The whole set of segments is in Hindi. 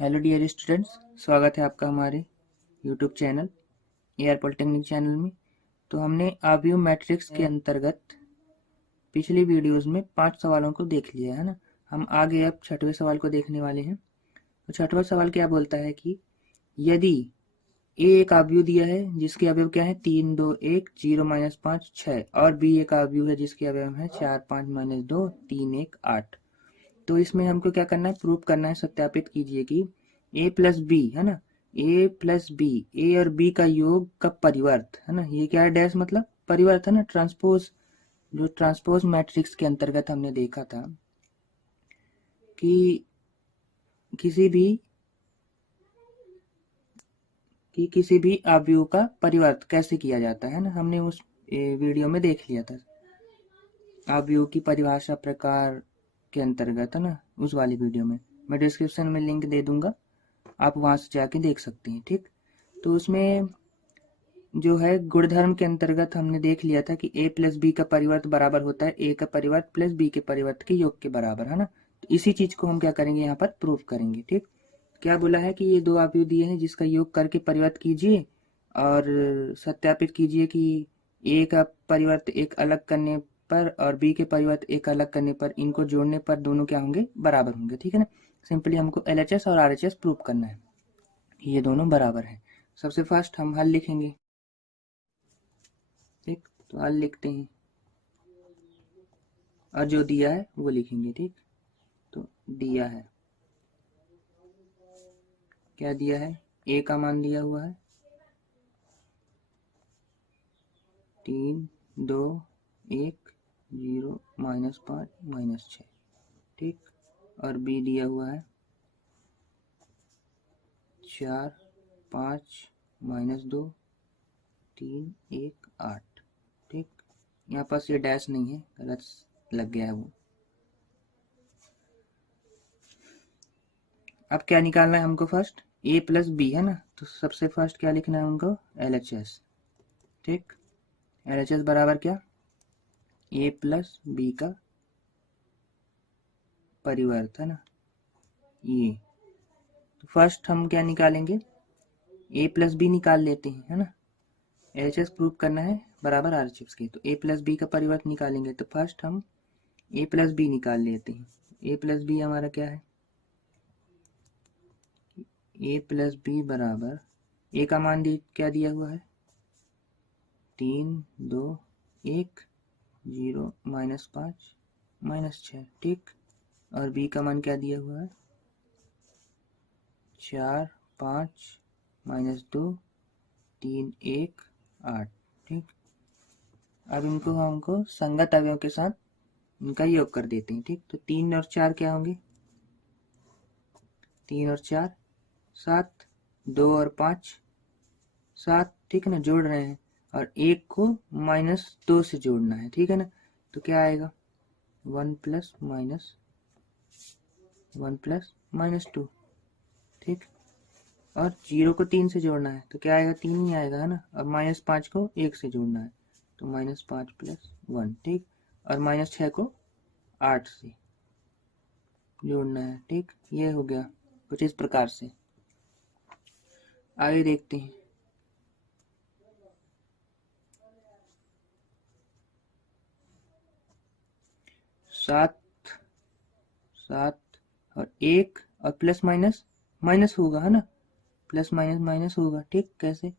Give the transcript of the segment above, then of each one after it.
हेलो डियर स्टूडेंट्स, स्वागत है आपका हमारे YouTube channel AR polytechnic channel में। तो हमने आव्यूह मैट्रिक्स के अंतर्गत पिछली वीडियोस में 5 सवालों को देख लिया है ना। हम आगे अब 6वें सवाल को देखने वाले हैं। तो 6वां सवाल क्या बोलता है कि यदि ए एक आव्यूह दिया है जिसके अवयव क्या है 3 2 1 0 -5 6 और बी एक आव्यूह है जिसके अवयव है 4 5 -2 3 1 8। तो इसमें हमको क्या करना है, प्रूफ करना है, सत्यापित कीजिए कि a प्लस बी है ना, a प्लस बी, ए और बी का योग का परिवर्त है ना। ये क्या है, डैश मतलब परिवर्त है ना, ट्रांसपोज। जो ट्रांसपोज मैट्रिक्स के अंतर्गत हमने देखा था कि किसी भी आव्यूह का परिवर्त कैसे किया जाता है ना, हमने उस वीडियो में देख लिया था। आव्यूह की परिभाषा प्रकार के अंतर्गत है ना, उस वाली वीडियो में मैं डिस्क्रिप्शन में लिंक दे दूंगा, आप वहां से जाके देख सकते हैं। ठीक, तो उसमें जो है गुणधर्म के अंतर्गत हमने देख लिया था कि a प्लस बी का परिवर्त बराबर होता है a का परिवर्त प्लस b के परिवर्त के योग के बराबर है ना। तो इसी चीज को हम क्या करेंगे, यहाँ पर प्रूफ करेंगे। ठीक, क्या बोला है कि ये दो आव्यूह दिए हैं जिसका योग करके परिवर्त कीजिए और सत्यापित कीजिए कि a का परिवर्त एक अलग करने पर और b के परिवर्त एक अलग करने पर, इनको जोड़ने पर दोनों क्या होंगे, बराबर होंगे। ठीक है ना। सिंपली हमको LHS और RHS प्रूफ करना है, ये दोनों बराबर है। सबसे फर्स्ट हम हल लिखेंगे। ठीक, तो हल लिखते हैं और जो दिया है वो लिखेंगे। ठीक, तो दिया है, क्या दिया है, a का मान दिया हुआ है 3 2 1 0 -5 -6। ठीक, और b दिया हुआ है 4 5 -2 3 1 8। ठीक, यहाँ पास ये डैश नहीं है, गलत लग गया है वो। अब क्या निकालना है हमको, फर्स्ट a प्लस बी है ना, तो सबसे फर्स्ट क्या लिखना है हमको, LHS। ठीक, LHS बराबर क्या, a प्लस बी का परिवर्त है ना, ये। तो फर्स्ट हम क्या निकालेंगे, a प्लस बी निकाल लेते हैं है ना। LHS प्रूफ करना है बराबर RHS के, तो a प्लस बी का परिवर्त निकालेंगे। तो फर्स्ट हम a प्लस बी निकाल लेते हैं। a प्लस बी हमारा क्या है, a प्लस बी बराबर a का मान क्या दिया हुआ है 3 2 1 0 -5 -6। ठीक, और b का मान क्या दिया हुआ है 4 5 -2 3 1 8। ठीक, अब इनको हमको संगत अवयवों के साथ इनका योग कर देते हैं। ठीक, तो 3 और 4 क्या होंगे, 3 और 4 7, 2 और 5 7। ठीक है ना, जोड़ रहे हैं और एक को -2 से जोड़ना है। ठीक है ना, तो क्या आएगा 1 प्लस -2। ठीक, और 0 को 3 से जोड़ना है तो क्या आएगा, 3 ही आएगा है ना। और -5 को 1 से जोड़ना है तो -5 + 1। ठीक, और -6 को 8 से जोड़ना है। ठीक, ये हो गया कुछ इस प्रकार से। आगे देखते हैं, 7 7 और 1 और प्लस माइनस माइनस होगा है ना, प्लस माइनस माइनस होगा। ठीक, कैसे,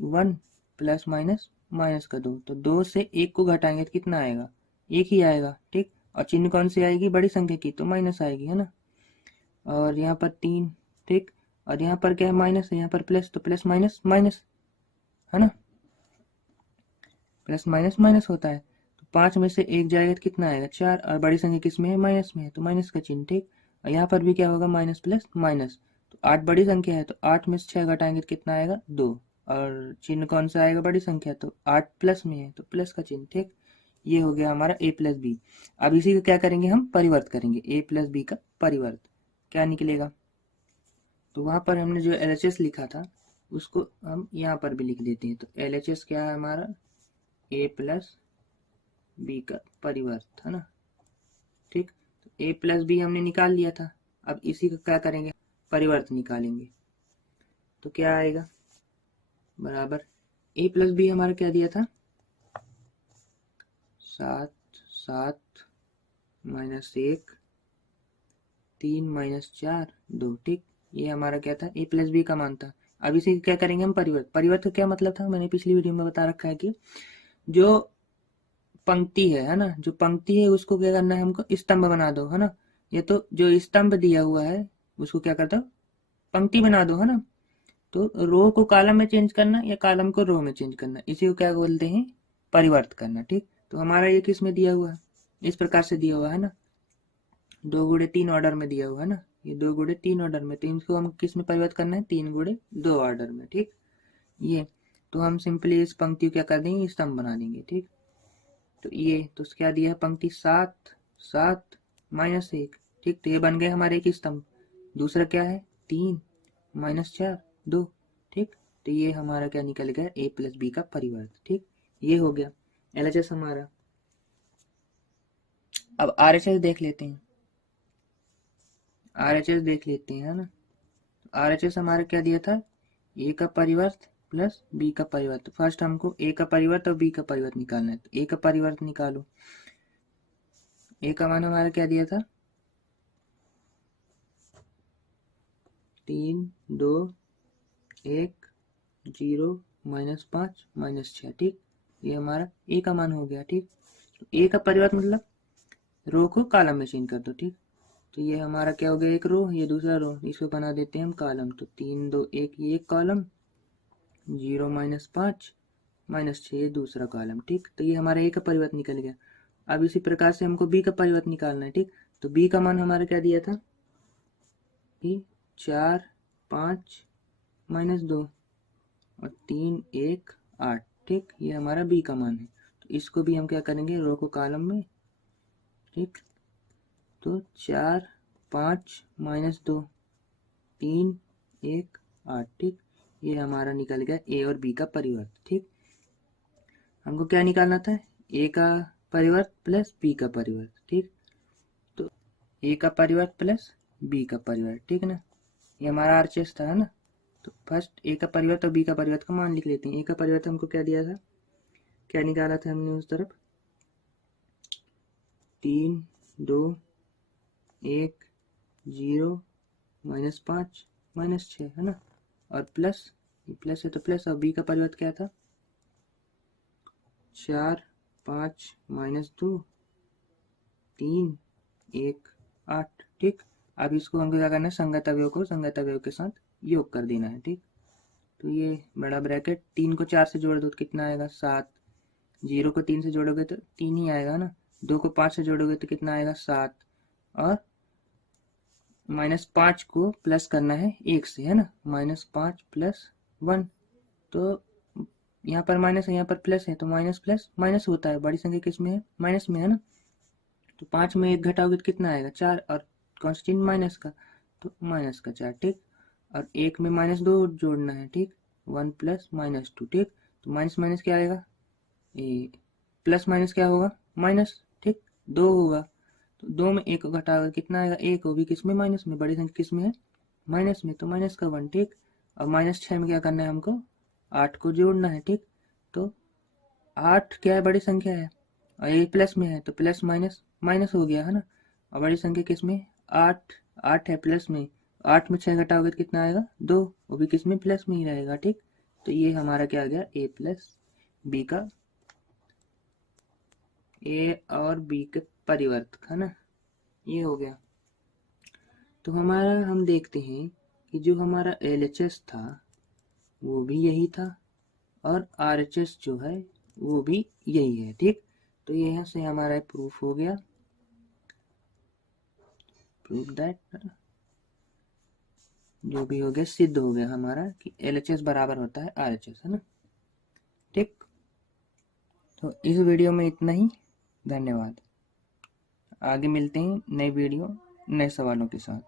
1 प्लस माइनस माइनस का 2, तो 2 से 1 को घटाएंगे तो कितना आएगा, 1 ही आएगा। ठीक, और चिन्ह कौन सी आएगी, बड़ी संख्या की, तो माइनस आएगी है ना। और यहाँ पर 3। ठीक, और यहाँ पर क्या है, माइनस है, यहाँ पर प्लस, तो प्लस माइनस माइनस है ना, प्लस माइनस माइनस होता है। तो 5 में से 1 जाएगा तो कितना आएगा, 4, और बड़ी संख्या किस में है, माइनस में है, तो माइनस का चिन्ह। ठीक, और यहाँ पर भी क्या होगा, माइनस प्लस माइनस। तो 8 बड़ी संख्या है तो 8 में से 6 घटाएंगे तो कितना आएगा, 2, और चिन्ह कौन सा आएगा, बड़ी संख्या, तो 8 प्लस में है तो प्लस का चिन्ह। ठीक, ये हो गया हमारा a प्लस बी। अब इसी का क्या करेंगे, हम परिवर्त करेंगे, a प्लस बी का परिवर्त क्या निकलेगा। तो वहां पर हमने जो LHS लिखा था उसको हम यहाँ पर भी लिख देते हैं। तो LHS क्या है हमारा, a प्लस बी का परिवर्त है ना। ठीक, तो a प्लस बी हमने निकाल लिया था। अब इसी का क्या करेंगे, परिवर्त निकालेंगे तो क्या आएगा, बराबर ए प्लस बी हमारा क्या दिया था, 7 7 माइनस 1 3 माइनस 4 2, ठीक। ये हमारा क्या था, ए प्लस बी का मान था। अब इसे क्या करेंगे हम, परिवर्त। परिवर्त का क्या मतलब था, मैंने पिछली वीडियो में बता रखा है कि जो पंक्ति है ना, जो पंक्ति है उसको क्या करना है हमको, स्तंभ बना दो, है ना। ये तो जो स्तंभ दिया हुआ है उसको क्या करता हूँ, पंक्ति बना दो, है ना। तो रो को कॉलम में चेंज करना या कॉलम को रो में चेंज करना, इसी को क्या बोलते हैं, परिवर्त करना, ठीक। तो हमारा ये किस में दिया हुआ है, इस प्रकार से दिया हुआ है ना, 2 गुणे 3 ऑर्डर में दिया हुआ है ना, ये 2 गुणे 3 ऑर्डर में, तो इनको हम किस में परिवर्त करना है, 3 गुणे 2 ऑर्डर में, ठीक। ये तो हम सिंपली इस पंक्ति को क्या कर देंगे, स्तंभ बना देंगे, ठीक। तो ये तो क्या दिया है पंक्ति, 7 7 माइनस 1, ठीक। तो ये बन गए हमारे एक स्तंभ। दूसरा क्या है, 3 माइनस 4 2, ठीक। तो ये हमारा क्या निकल गया, ए प्लस बी का परिवर्त, ठीक। ये हो गया एलएचएस हमारा। अब आरएचएस देख लेते हैं, आरएचएस देख लेते हैं, है ना। आरएचएस हमारा क्या दिया था, ए का परिवर्त प्लस बी का परिवर्त। फर्स्ट हमको ए का परिवर्त और बी का परिवर्त निकालना है, तो ए का परिवर्त निकालो। ए का मान हमारा क्या दिया था, 3 2 1 0 माइनस 5 माइनस 6, ठीक। ये हमारा ए का मान हो गया, ठीक। ए का परिवर्त मतलब रो को कॉलम में चेंज कर दो, ठीक। तो ये हमारा क्या हो गया, एक रो, ये दूसरा रो, इसको बना देते हैं हम कॉलम। तो 3 2 1 ये एक कॉलम, 0 माइनस 5 माइनस 6 दूसरा कॉलम, ठीक। तो ये हमारा ए का परिवर्त निकल गया। अब इसी प्रकार से हमको बी का परिवर्त निकालना है, ठीक। तो बी का मान हमारा क्या दिया था, 4 5 माइनस 2 और 3 1 8, ठीक। ये हमारा बी का मान है। तो इसको भी हम क्या करेंगे, रो को कॉलम में, ठीक। तो 4 5 माइनस 2 3 1 8, ठीक। ये हमारा निकल गया ए और बी का परिवर्त, ठीक। हमको क्या निकालना था, ए का परिवर्त प्लस बी का परिवर्त, ठीक। तो ए का परिवर्त प्लस बी का परिवर्त, ठीक ना। ये हमारा आरएचएस था, है ना। तो फर्स्ट ए का परिवर्त और बी का परिवर्त का मान लिख लेते हैं। ए का परिवर्त हमको क्या दिया था, क्या निकाला था हमने उस तरफ, 3 2 1 0 माइनस 5 माइनस 6, है ना। और प्लस, प्लस है तो प्लस, और बी का परिवर्त क्या था, 4 5 माइनस 2 3 1 8, ठीक। अब इसको हमको क्या करना है, संगत अवयव को संगत अवयव के साथ योग कर देना है, ठीक। तो ये बड़ा ब्रैकेट, 3 को 4 से जोड़ दो तो कितना आएगा, 7। 0 को 3 से जोड़ोगे तो 3 ही आएगा ना। 2 को 5 से जोड़ोगे तो कितना आएगा, 7। और माइनस 5 को प्लस करना है 1 से, है ना। माइनस 5 प्लस 1, तो यहाँ पर माइनस है, यहाँ पर प्लस है, तो माइनस प्लस माइनस होता है। बड़ी संख्या किस में है, माइनस में, है ना। तो 5 में 1 घटाओगे तो कितना आएगा, 4, और कॉन्स्टेंट माइनस का, तो माइनस का 4, ठीक। और 1 में -2 जोड़ना है, ठीक। 1 प्लस -2, ठीक। तो माइनस माइनस क्या आएगा, ए प्लस माइनस क्या होगा, माइनस, ठीक। 2 होगा, तो 2 में 1 घटाओगे कितना आएगा, 1, वो भी किस में, माइनस में। बड़ी संख्या किस में है, माइनस में, तो माइनस का 1, ठीक। और -6 में क्या करना है हमको, 8 को जोड़ना है, ठीक। तो 8 क्या है, बड़ी संख्या है, और ये प्लस में है, तो प्लस माइनस माइनस हो गया, है ना। और बड़ी संख्या किस में, 8 8 है प्लस में, 8 में 6 घटाओगे तो कितना आएगा, 2, वो भी किस में, प्लस में ही रहेगा, ठीक। तो ये हमारा क्या आ गया, ए प्लस बी का, ए और बी के परिवर्त, है ना। ये हो गया। तो हमारा हम देखते हैं कि जो हमारा एलएचएस था वो भी यही था, और आरएचएस जो है वो भी यही है, ठीक। तो यहाँ से हमारा प्रूफ हो गया, प्रूफ दैट, जो भी हो गया सिद्ध हो गया हमारा कि एलएचएस बराबर होता है आरएचएस, है ना, ठीक। तो इस वीडियो में इतना ही, धन्यवाद। आगे मिलते हैं नई वीडियो नए सवालों के साथ।